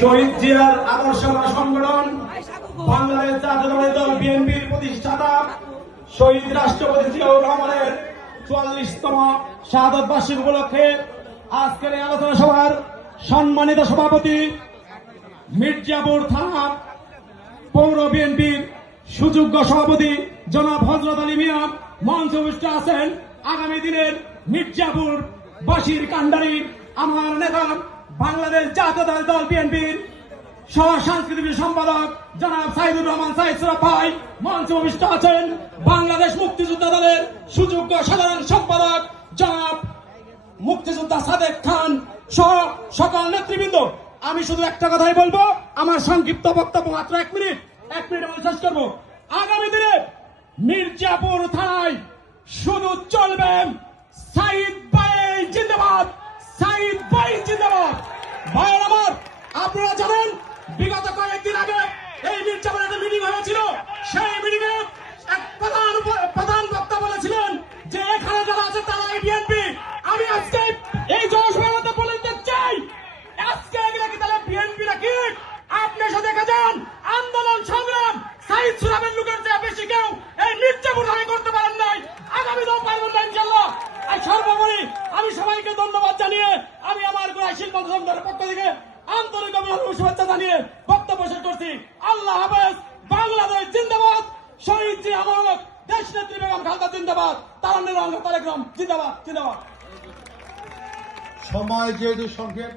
শহীদ জিয়ার আদর্শ সংগঠন বাংলাদেশ জাতীয়তাবাদী দল বিএনপির প্রতিষ্ঠাতা শহীদ রাষ্ট্রপতি জিয়াউর রহমানের ৪৪তম শাহাদত বার্ষিকী উপলক্ষে আজকের এই আলোচনা সভার সম্মানিত সভাপতি মির্জাপুর থানা পৌর বিএনপির সুযোগ্য সভাপতি জনাব হযরত আলী মিয়া মঞ্চে উপস্থিত আছেন। আগামী দিনের মির্জাপুর বাসীর কান্ডারি আমার নেতা বাংলাদেশ জাতীয়তাবাদী দল বিএনপির সহ সাংস্কৃতিক সম্পাদক জনাব সাইদুর রহমান সাইদ সরফ ভাই মঞ্চে উপস্থিত আছেন। বাংলাদেশ মুক্তিযোদ্ধা দলের সুযোগ্য সাধারণ সম্পাদক জনাব মুক্তিযোদ্ধা সাদেক খান সহ সকল নেতৃবৃন্দ। আমি শুধু একটা কথাই বলবো, আমার সংক্ষিপ্ত বক্তব্য মাত্র 1 মিনিট আমি শেষ করবো। আগামী দিনে মির্জাপুর থানায় শুধু চলবে সাইদ ভাই জিন্দাবাদ, সাইদ ভাই জিন্দাবাদ। ভাইয়ের আমার, আপনারা জানেন বিগত কয়েকদিন আগে এই মির্জাপুরে একটা মিটিং হয়েছিল। সেই মিটিং এ এক প্রধান বক্তা বলেছিলেন যে এখানে যারা আছে তারাই বিএনপি। আমি আজকে এই জনসভাতে বলে দিতে চাই, আজকে এগুলা কি তাহলে বিএনপি নাকি? আপনি এসে দেখে যান আন্দোলন সংগ্রাম সাইদ সুরাবের লোকের চেয়ে বেশি কেউ এই মির্জাপুর থানায় করতে পারেন নাই, আগামীতেও পারবেন না ইনশাআল্লাহ। আর সর্বোপরি আমি সবাইকে ধন্যবাদ জানিয়ে আমি আমার গোড়ায় শিল্পী সংগঠনের পক্ষ থেকে আন্তরিক অভিনন্দন শুভেচ্ছা জানিয়ে বক্তব্য শেষ করছি। আল্লাহ হাফেজ। বাংলাদেশ জিন্দাবাদ, শহীদ জিয়া অমর হোক, দেশ নেত্রী বেগম খালেদা জিন্দাবাদ, তারুণ্যের রঙ তারেক রহমান জিন্দাবাদ জিন্দাবাদ। সময় যেহেতু সংক্ষেপ,